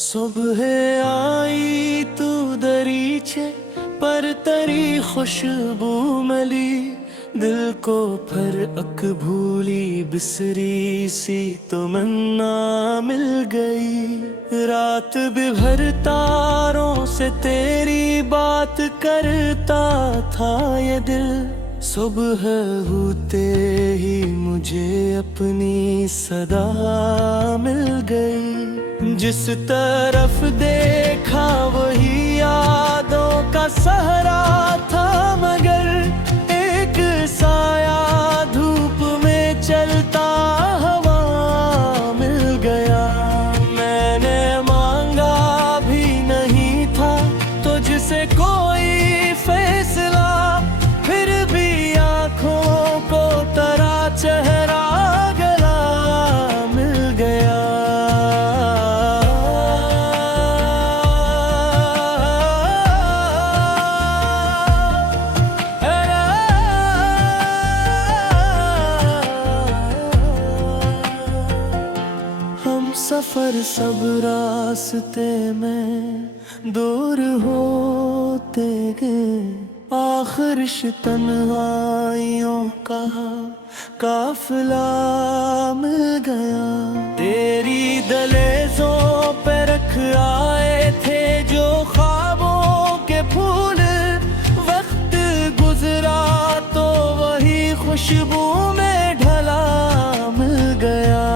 सुबह आई तू दरीचे पर तरी खुशबू मिली, दिल को फरक भूली बिसरी सी तमन्ना मिल गई। रात भर तारों से तेरी बात करता था ये दिल, सुबह होते ही मुझे अपनी सदा मिल गई। जिस तरफ देखा वही यादों का सहरा था, मगर एक साया धूप में चलता हवा मिल गया। मैंने मांगा भी नहीं था तुझसे कोई फैसला, फिर भी आँखों को तेरा चेहरा गला मिल गया। हम सफर सब रास्ते में दूर होते गए, आखिर तन्हाइयों का काफिला मिल गया। तेरी दहलीज़ों पे रख आए थे जो ख्वाबों के फूल, वक्त गुजरा तो वही खुशबू में ढला मिल गया।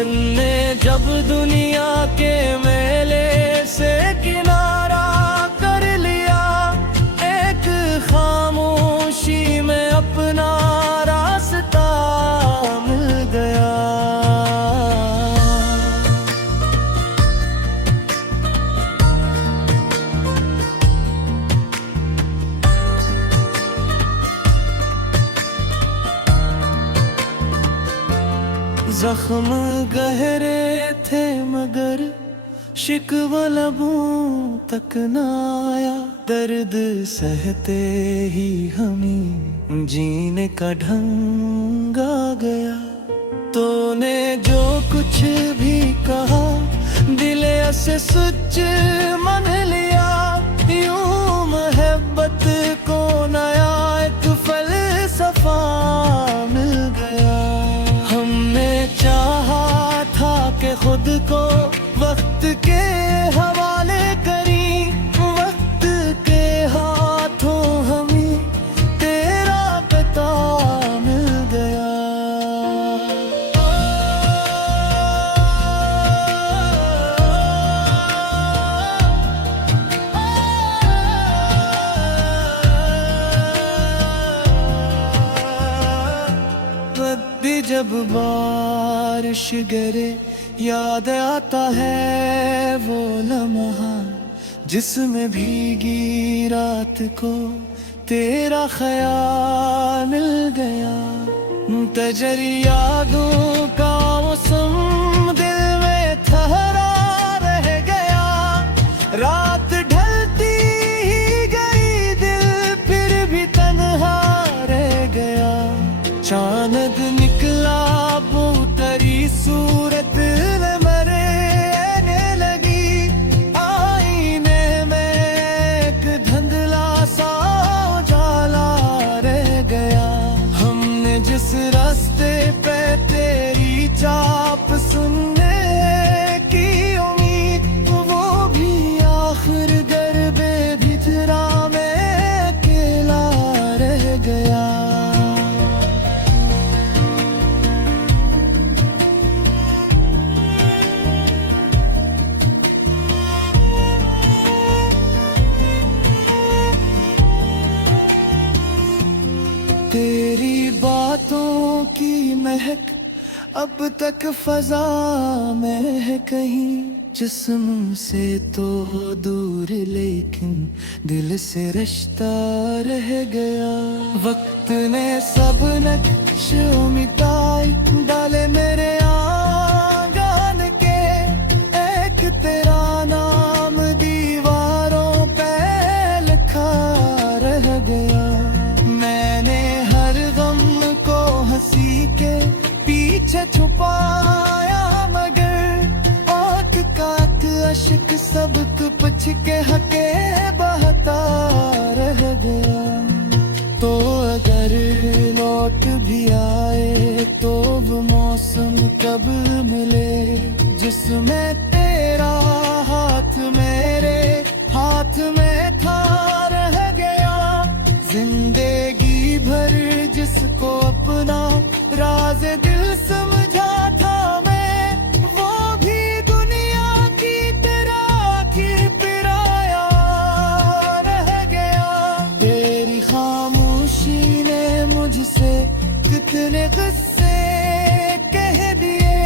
इनने जब दुनिया के मेले से किनारा कर लिया, एक खामोशी में अपना रास्ता मिल गया। जख्म गहरे थे मगर शिकवा लबों तक न आया, दर्द सहते ही हमें जीने का ढंग आ गया। तूने जो कुछ भी कहा दिल से सच मन लिया, यूं मोहब्बत को नया एक फलसफा मिल गया। हमने चाहा था कि खुद को वक्त के हवाले करी, वक्त के हाथों हमें तेरा पता मिल गया। भी जब बारिश गिरे याद आता है वो लम्हा, जिसमें भीगी रात को तेरा ख्याल मिल गया। तजरी यादों का मौसम दिल में ठहरा रह गया, रात ढलती ही गई दिल फिर भी तन्हा रह गया। चांद निकला वो तेरी सूरत मरने लगी, आईने में एक धुंधला सा उजाला रह गया। हमने जिस रास्ते पे तेरी चाप सुनने की उम्मीद, वो भी आखिर गरबे भितरा में अकेला रह गया। तेरी बातों की महक अब तक फजा में है कहीं, जिस्म से तो दूर लेकिन दिल से रिश्ता रह गया। वक्त ने सब नक्श मिटाई डाले मेरे आंगन के, एक तेरा नाम दीवारों पे लिखा रह गया। मैंने हर गम को हंसी के पीछे छुपाया, मगर आँख का अश में तेरा हाथ मेरे हाथ में था, रह गया जिंदगी भर जिसको अपना राज दिल समझा था मैं, वो भी दुनिया की तरह आखिर पिराया रह गया। तेरी खामोशी ने मुझसे कितने किस्से कह दिए,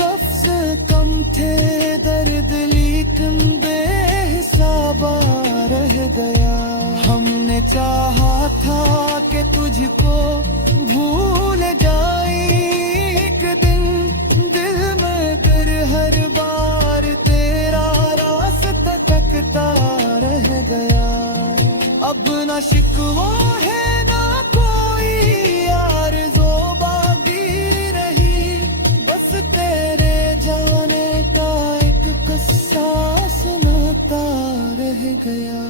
लफ्ज कम थे दर्द लेकिन बेहिसाबा रह गया। हमने चाहा था कि तुझको भूल जाए एक दिन, दिल में फिर हर बार तेरा रास्ता तकता रह गया। अब ना शिकवा है ना कोई आरज़ू बाकी रही, बस तेरे जाने का एक किस्सा सुनाता रह गया।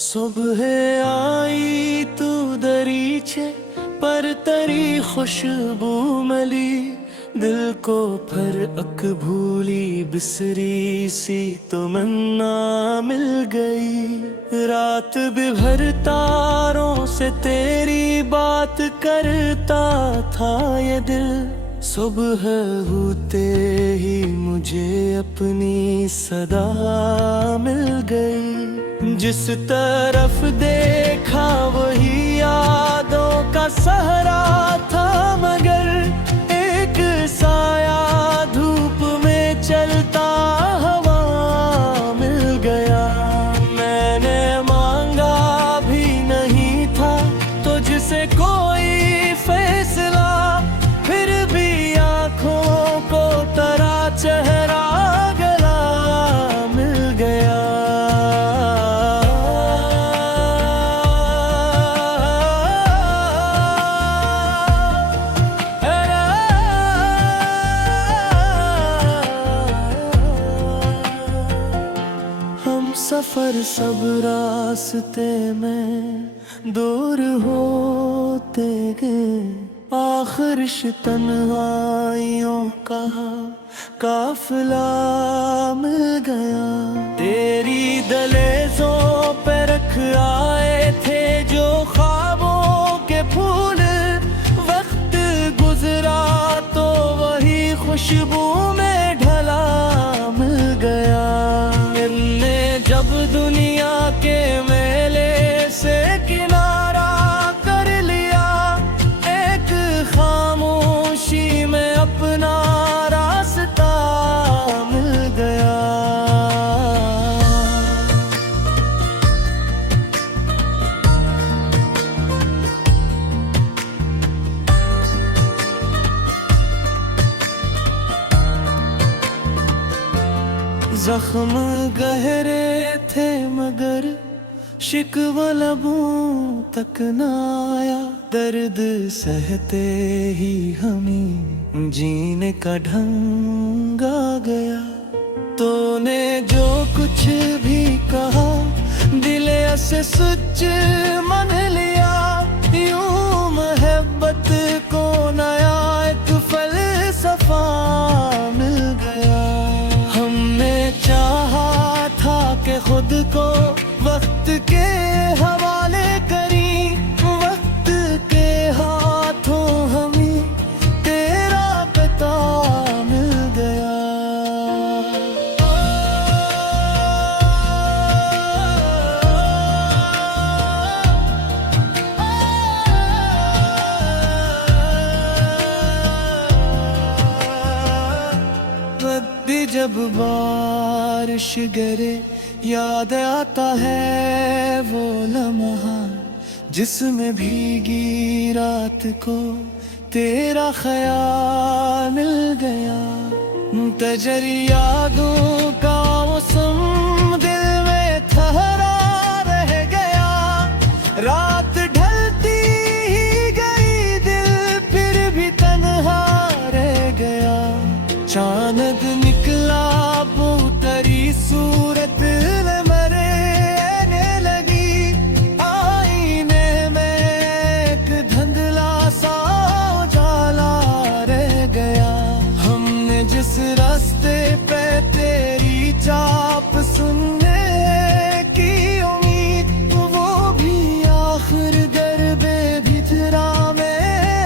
सुबह आई तू दरीचे पर तेरी खुशबू मिली, दिल को फर्क भूली बिसरी सी तमन्ना मिल गई। रात भर तारों से तेरी बात करता था ये दिल, सुबह होते ही मुझे अपनी सदा मिल गई। जिस तरफ देखा वही यादों का सहरा था, मगर एक साया धूप में चलता हवा मिल गया। मैंने मांगा भी नहीं था तुझसे कोई फैसला, फिर भी आँखों को तेरा चेहरा गला मिल गया। सफर सब रास्ते में दूर होते गए, आखिर तन्हाइयों का काफिला मिल गया। तेरी दहलीज़ों पे रख आए थे जो ख्वाबों के फूल, वक्त गुजरा तो वही खुशबू में ढला मिल गया। जब दुनिया के मेले से किनारा कर लिया, एक खामोशी में अपना रास्ता मिल गया। जख्म गहरे थे मगर शिकवा लबों तक न आया, दर्द सहते ही हमें जीने का ढंग आ गया। तूने जो कुछ भी कहा दिल से सच मन लिया, यूं मोहब्बत को नया एक फलसफा मिल गया। हमने चाहा था कि खुद को वक्त के हवाले करी, वक्त के हाथों हमें तेरा पता मिल गया। जब बारिश गिरे याद आता है वो लम्हा, जिसमें भीगी रात को तेरा ख्याल मिल गया। तजरियादों का मौसम दिल में ठहरा रह गया। रात ढलती ही गई, दिल फिर भी तन्हा रह गया। चांद निकला, वो तेरी सूरत में मरने लगी। आईने में एक धुंधला सा उजाला रह गया। हमने जिस रास्ते पे तेरी चाप सुनने की उम्मीद, वो भी आखिर दरबे भितरा में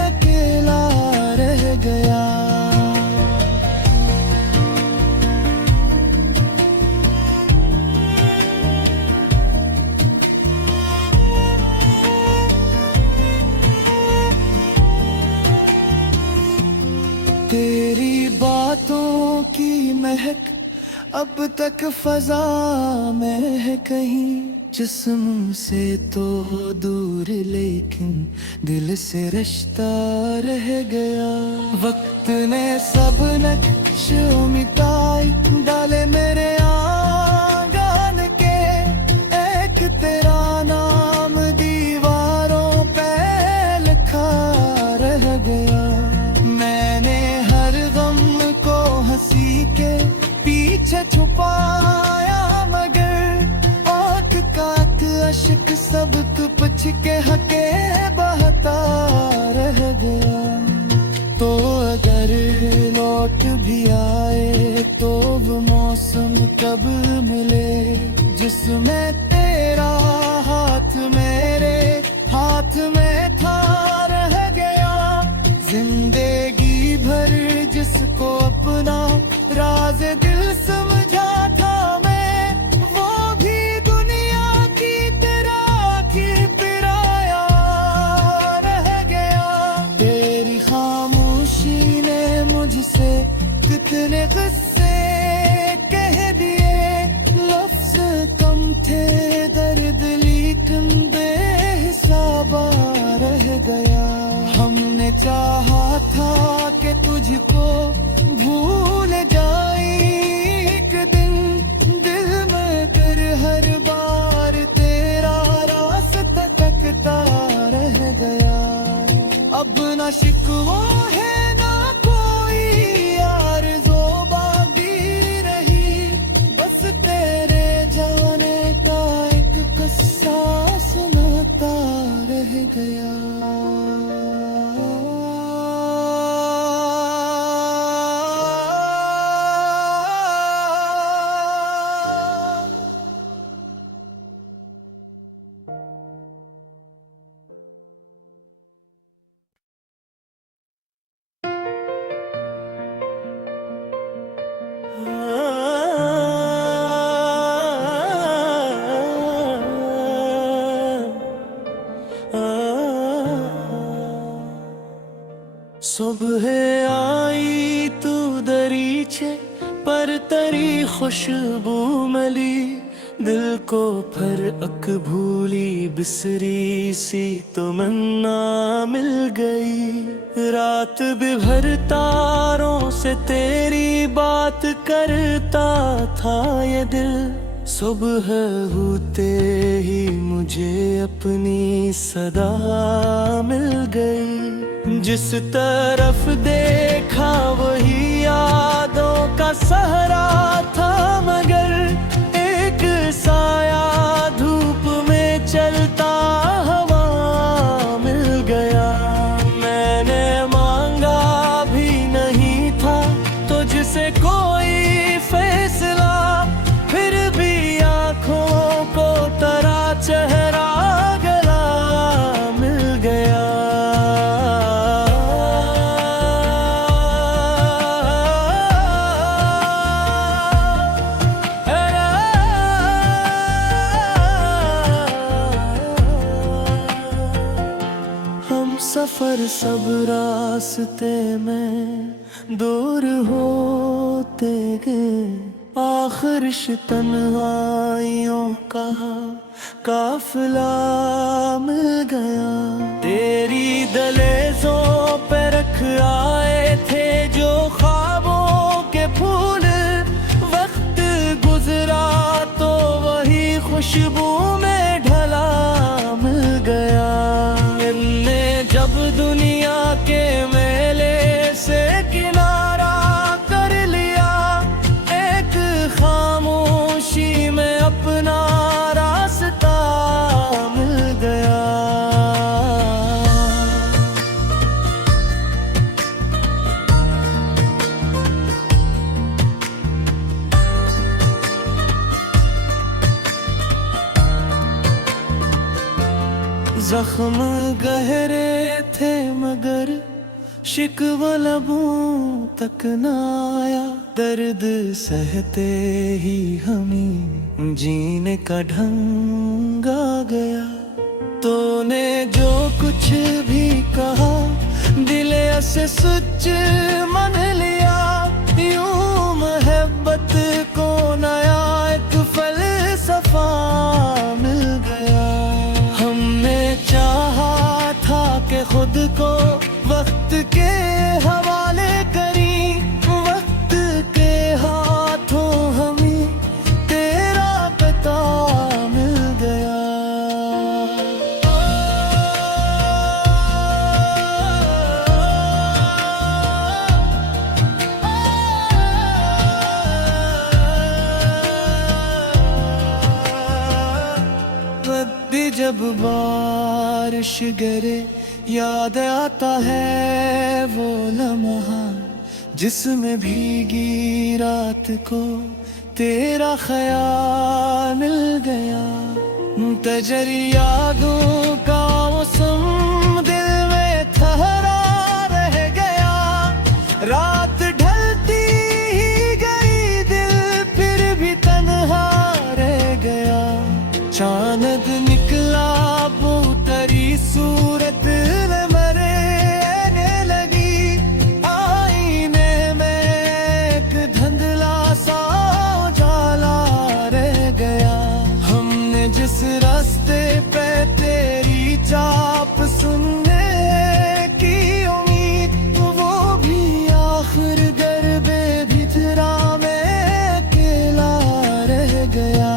अकेला रह गया। तेरी बातों की महक अब तक फजा में है कहीं। जिस्म से तो दूर लेकिन दिल से रिश्ता रह गया। वक्त ने सब नक्श मिटाई डाले मेरे आंगन के। एक तेरा नाम दीवारों पे लिखा रह गया। मैंने हर गम को हंसी के पीछे छुपाया, मगर आँख का अश्क सब कुछ के हके बहता रह गया। तो अगर लौट भी आए तो वो मौसम कब मिले, जिसमें तेरा हाथ मेरे हाथ में था रह गया। जिंदगी भर जिसको अपना राज दिल समझा था मैं, वो भी दुनिया की तरह आखिर पिराया रह गया। तेरी खामोशी ने मुझसे कितने किस्से कह दिए। लफ्ज कम थे, दर्द लेकिन बेहिसाबा रह गया। हमने चाहा था कि तुझको भूल जाए एक दिन, दिल में फिर हर बार तेरा रास्ता तकता रह गया। अब ना शिकवा है ना कोई आरज़ू बाकी रही, बस तेरे जाने का एक किस्सा सुनाता रह गया। सुबह आई तू दरीचे पर तेरी खुशबू मिली। दिल को फर्क भूली बिसरी सी तमन्ना मिल गई। रात भर तारों से तेरी बात करता था ये दिल। सुबह होते ही मुझे अपनी सदा मिल गई। जिस तरफ देखा वही यादों का सहरा था, मगर एक साया धूप में चलता हवा मिल गया। मैंने मांगा भी नहीं था तुझसे कोई फैसला, फिर भी आँखों को तेरा चेहरा गला मिल गया। सफर सब रास्ते में दूर होते गए, आखिर तन्हाइयों का काफिला मिल गया। तेरी दहलीज़ों पे रख आए थे जो ख्वाबों के फूल, वक्त गुजरा तो वही खुशबू में ढला मिल गया। इनने जब दुनिया के मेले से किनारा कर लिया, एक खामोशी में अपना रास्ता मिल गया। जख्म गहरे थे मगर शिकवा लबों तक न आया, दर्द सहते ही हमें जीने का ढंग आ गया। तूने जो कुछ भी कहा दिले से सच मन लिया, यूं मोहब्बत को नया एक फलसफा मिल गया। हमने चाहा था कि खुद को वक्त के हवाले करी, वक्त के हाथों हमें तेरा पता मिल गया। रद्दी जब बारिश गिरे याद आता है वो लम्हा, जिसमें भीगी रात को तेरा ख्याल मिल गया। तजरी यादों का मौसम दिल में ठहरा रह गया, रात ढलती ही गई दिल फिर भी तन्हा रह गया। चांद निकला वो तेरी सूरत में मरने लगी, आईने में एक धुंधला सा उजाला रह गया। हमने जिस रास्ते पे तेरी चाप सुनने की उम्मीद, वो भी आखिर गरबे भितरा में अकेला रह गया।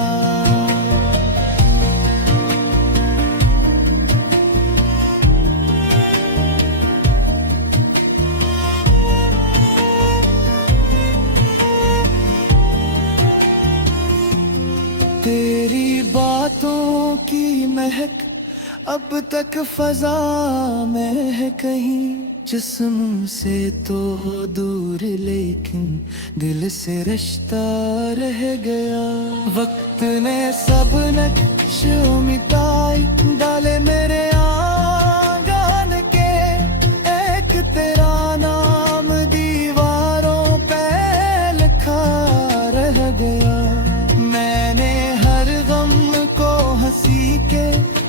तेरी बातों की महक अब तक फजा में है कहीं, जिस्म से तो दूर लेकिन दिल से रिश्ता रह गया। वक्त ने सब नक्श मिटाई डाले मेरे आंगन के, एक तेरा नाम दीवारों पे लिखा रह गया। मैंने हर गम को हंसी के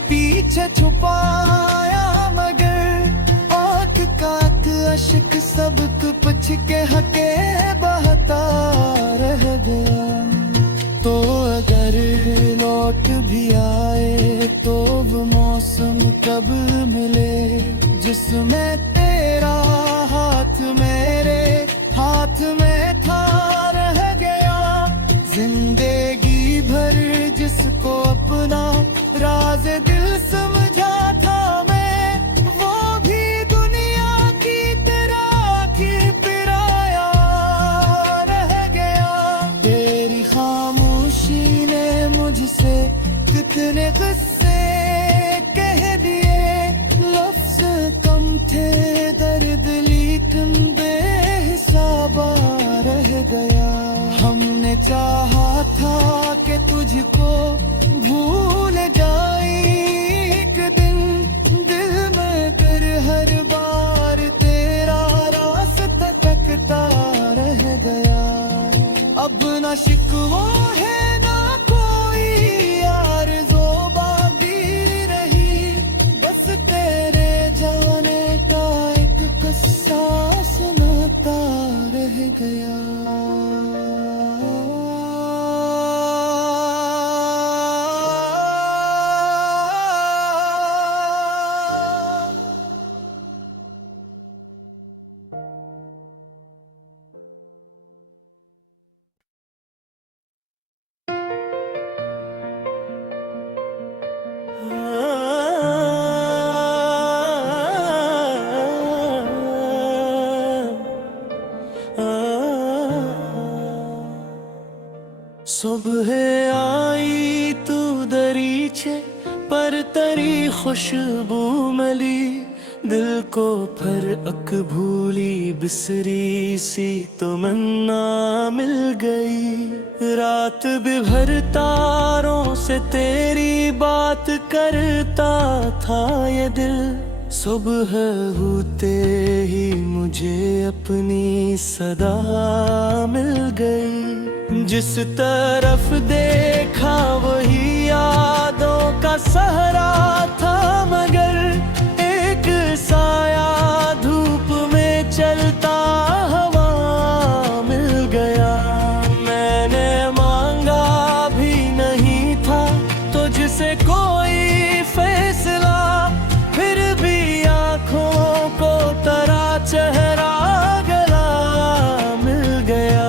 पीछे छुपाया, मगर आँख काट अश्क सब कुछ के हके बहता रह गया। तो अगर लौट भी आए तो वो मौसम कब मिले, जिसमें तेरा हाथ मेरे हाथ में था रह गया। जिंदगी भर जिसको अपना राज दिल समझा था मैं, वो भी दुनिया की तरह आखिर पिराया रह गया। तेरी खामोशी ने मुझसे कितने किस्से कह दिए, लफ्ज कम थे दर्द लेकिन बेहिसाबा रह गया। हमने चाहा था कि तुझको भूल जाए एक दिन, दिल में फिर हर बार तेरा रास्ता तकता रह गया। अब ना शिकवा है ना कोई आरज़ू बाकी रही, बस तेरे जाने का एक किस्सा सुनाता रह गया। सुबह आई तू दरीचे पर तेरी खुशबू मिली, दिल को फर्क भूली बिसरी सी तमन्ना मिल गई। रात भी भर तारों से तेरी बात करता था ये दिल, सुबह होते ही मुझे अपनी सदा मिल गई। जिस तरफ देखा वही यादों का सहरा था, मगर एक साया धूप में चलता हवा मिल गया। मैंने मांगा भी नहीं था तुझसे कोई फैसला, फिर भी आँखों को तेरा चेहरा गला मिल गया।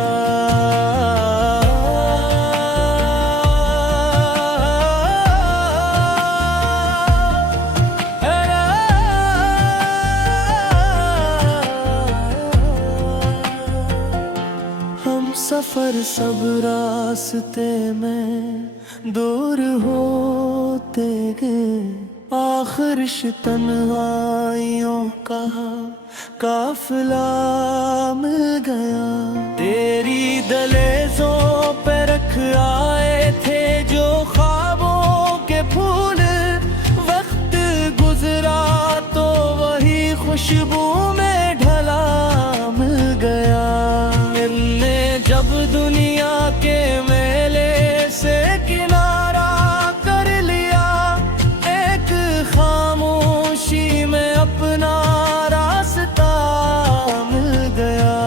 हम सफर सब रास्ते में दूर होते गए, आखिर तन्हाइयों का काफिला मिल गया। तेरी दहलीज़ों पे रख आए थे जो ख्वाबों के फूल, वक्त गुजरा तो वही खुशबू में ढला मिल गया। मैंने जब दुनिया के मेले से किनारा कर लिया, एक खामोशी में अपना रास्ता मिल गया।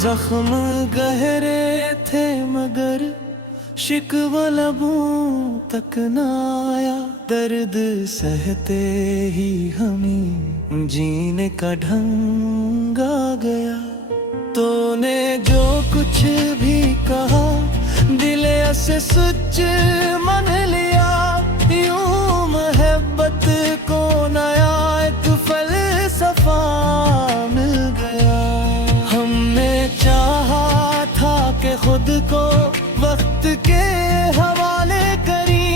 जख्म गहरे थे मगर शिकवा लबों तक न आया, दर्द सहते ही हमें जीने का ढंग आ गया। तूने जो कुछ भी कहा दिल से सच मन लिया, यूं मोहब्बत को नया एक फलसफा मिल गया। हमने चाहा था कि खुद को वक्त के हवाले करी,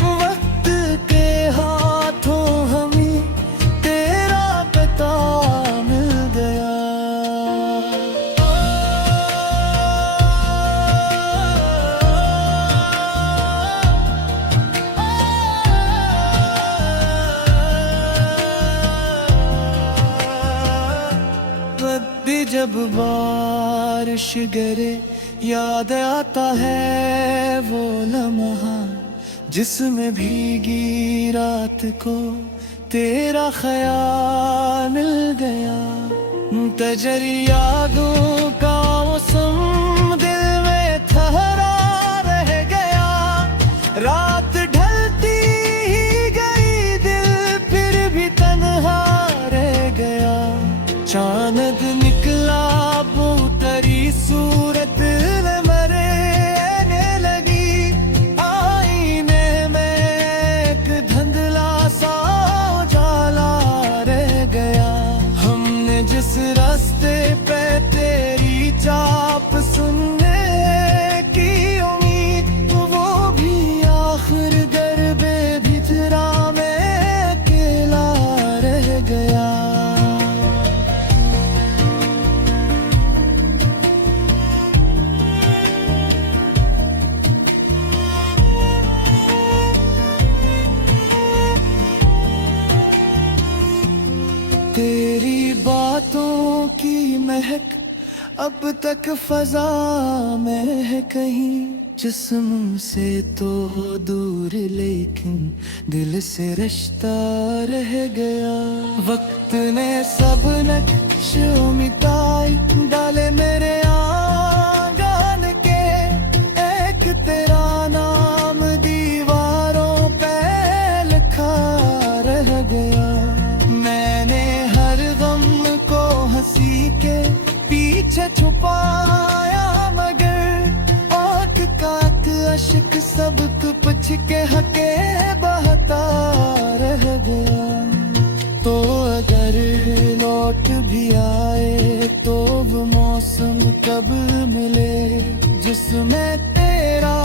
वक्त के हाथों हमें तेरा पता मिल गया। रद्दी जब बारिश गिरे याद आता है वो लम्हा, जिसमें भीगी रात को तेरा ख्याल मिल गया। तजरी यादों का मौसम दिल में ठहरा रह गया। रात ढलती ही गई दिल फिर भी तन्हा रह गया। चांद निकला वो तेरी सूरत रास्ते पे तेरी चाप सुनने की उम्मीद, वो भी आखिर दरबे भितरा में अकेला रह गया। तेरी बातों की महक अब तक फजा में है कहीं, जिस्म से तो दूर लेकिन दिल से रिश्ता रह गया। वक्त ने सब नक्श मिटाई डाले मेरे आंगन के, एक तेरा नाम दीवारों पे लिखा रह गया। मैंने हर गम को हंसी के पीछे छुपाया, मगर आँख का अश्क जिसमें तेरा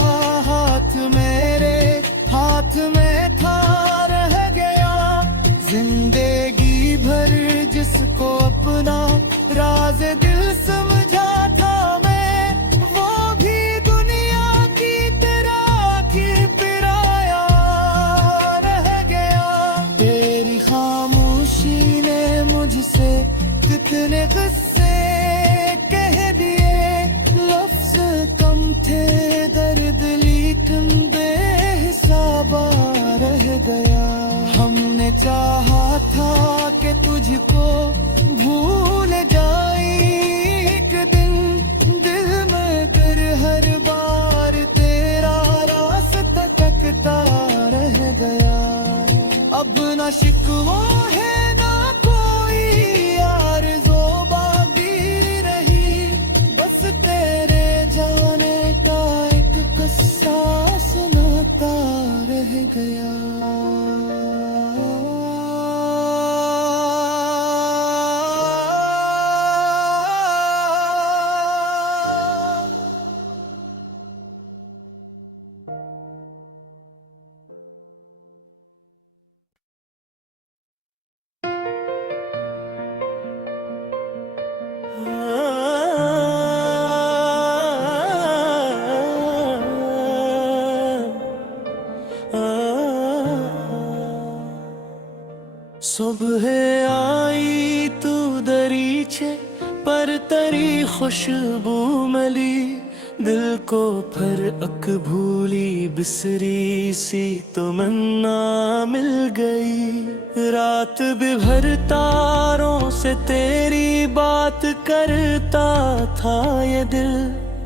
हाथ मेरे हाथ में था रह गया। जिंदगी भर जिसको अपना राज दिल समझा था मैं, वो भी दुनिया की तरह आखिर पिराया रह गया। तेरी खामोशी ने मुझसे कितने किस्से कह दिए, लफ्ज कम थे दर्द लेकिन बेहिसाबा रह गया। हमने चाहा था कि तुझको भूल जाए एक दिन, दिल में कर हर बार तेरा रास्ता तकता रह गया। अब ना शिकवा है ना कोई आरज़ू बाकी रही, बस तेरे जाने का एक किस्सा सुनाता रह गया। सुबह आई तू दरीचे पर तेरी खुशबू मिली, दिल को फर्क भूली बिसरी सी तमन्ना मिल गई। रात भर तारों से तेरी बात करता था ये दिल,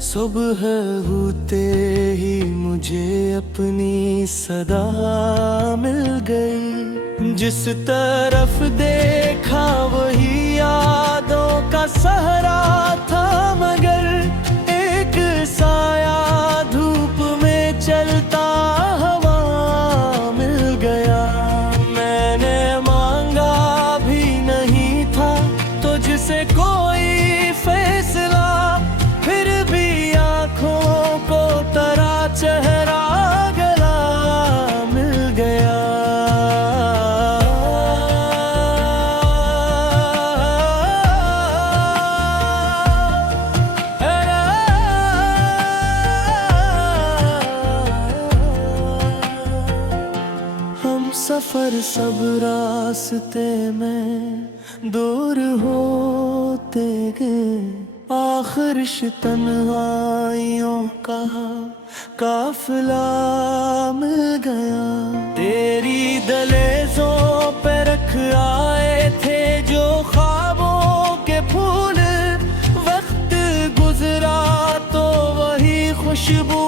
सुबह होते ही मुझे अपनी सदा मिल गई। जिस तरफ देखा वही यादों का सहरा था, मगर एक साया धूप में चलता हवा मिल गया। मैंने मांगा भी नहीं था तुझसे कोई फैसला, फिर भी आँखों को तेरा चेहरा गला मिल गया। सफर सब रास्ते में दूर होते गए, आखिर तन्हाइयों का काफिला मिल गया। तेरी दहलीज़ों पे रख आए थे जो ख्वाबों के फूल, वक्त गुजरा तो वही खुशबू